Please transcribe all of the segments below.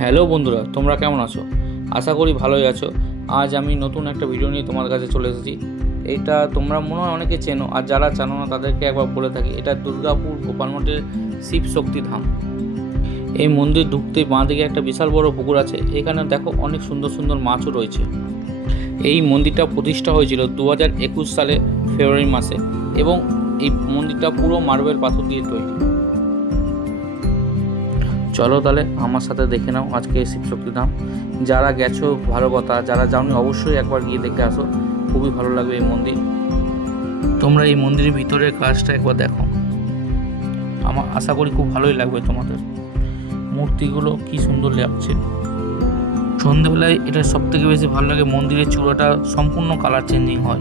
Hello বন্ধুরা, তোমরা কেমন আছো? আশা করি ভালোই আছো। আজ আমি নতুন একটা ভিডিও নিয়ে তোমার কাছে চলে এসেছি। এটা তোমরা মনে হয় অনেকে চেনো, আর যারা জানো না তাদেরকে একবার বলে থাকি, এটা দুর্গাপুর গোপালমঠের শিব শক্তি ধাম। এই মন্দির ঢুকতে বাঁ দিকে একটা বিশাল বড় পুকুর আছে, এখানে দেখো অনেক সুন্দর সুন্দর মাছও রয়েছে। এই মন্দিরটা প্রতিষ্ঠা হয়েছিল দু হাজার একুশ সালে ফেব্রুয়ারি মাসে, এবং এই মন্দিরটা পুরো মার্বেল পাথর দিয়ে তৈরি। চলো তাহলে আমার সাথে দেখে নাও আজকে শিবশক্তি ধাম। যারা গেছো ভালো কথা, যারা যাওনি অবশ্যই একবার গিয়ে দেখে আসো। খুবই ভালো লাগবে এই মন্দির। তোমরা এই মন্দিরের ভিতরের কাজটা একবার দেখো। আমার আশা করি খুব ভালোই লাগবে তোমাদের। মূর্তিগুলো কি সুন্দর লাগছে। সন্ধেবেলায় এটা সব থেকে বেশি ভালো লাগে, মন্দিরের চূড়াটা সম্পূর্ণ কালার চেঞ্জিং হয়।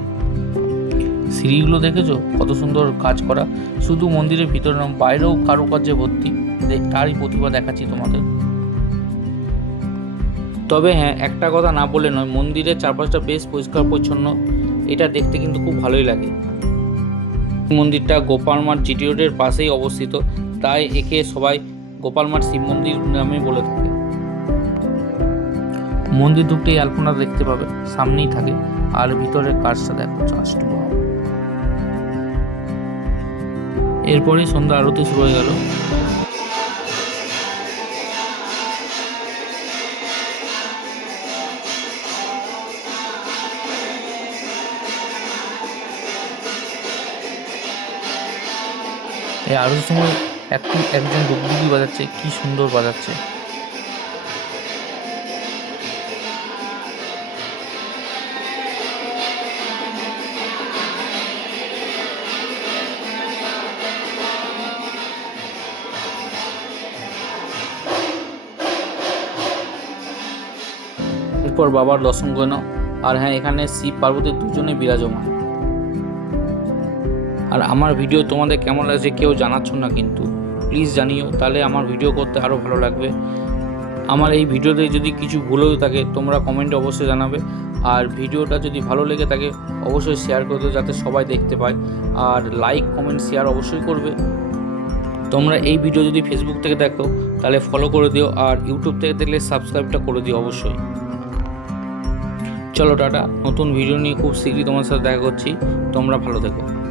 সিঁড়িগুলো দেখেছ? কত সুন্দর কাজ করা। শুধু মন্দিরের ভিতরে না বাইরেও কারুকার্যে ভর্তি। তারই প্রতিভা দেখাচ্ছি তোমাদের। তবে হ্যাঁ একটা কথা না বলে নয়, মন্দিরের চারপাশটা বেশ পরিষ্কার পরিচ্ছন্ন। এটা দেখতে কিন্তু খুব ভালোই লাগে। মন্দিরটা গোপালমাঠ জিটি রোডের পাশেই অবস্থিত, তাই একে সবাই গোপালমাঠ শিব মন্দির নামে বলে থাকে। মন্দির ঢুকতেই আলপনা দেখতে পাবে, সামনেই থাকে, আর ভিতরের কাজটা দেখো জাস্ট এরপরেই সন্ধ্যা আরতি শুরু হয়ে গেল। এই আরতির সময় একটু, একজন ডুগডুগি বাজাচ্ছে, কি সুন্দর বাজাচ্ছে। এরপর বাবার দর্শন করে নাও। আর হ্যাঁ এখানে শিব পার্বতী দুজনে বিরাজমান। আর আমার ভিডিও তোমাদের কেমন লাগছে কেউ জানাচ্ছ না কিন্তু। প্লিজ জানিও, তাহলে আমার ভিডিও করতে আরও ভালো লাগবে। আমার এই ভিডিওতে যদি কিছু ভুল হয়ে থাকে, তোমরা কমেন্টে অবশ্যই জানাবে। আর ভিডিওটা যদি ভালো লেগে থাকে, অবশ্যই শেয়ার করে দিও যাতে সবাই দেখতে পায়। আর লাইক কমেন্ট শেয়ার অবশ্যই করবে। তোমরা এই ভিডিও যদি ফেসবুক থেকে দেখো, তাহলে ফলো করে দিও। আর ইউটিউব থেকে দেখলে সাবস্ক্রাইবটা করে দিও অবশ্যই। চলো টাটা, নতুন ভিডিও নিয়ে খুব শীঘ্রই তোমার সাথে দেখা করছি। তোমরা ভালো থেকো।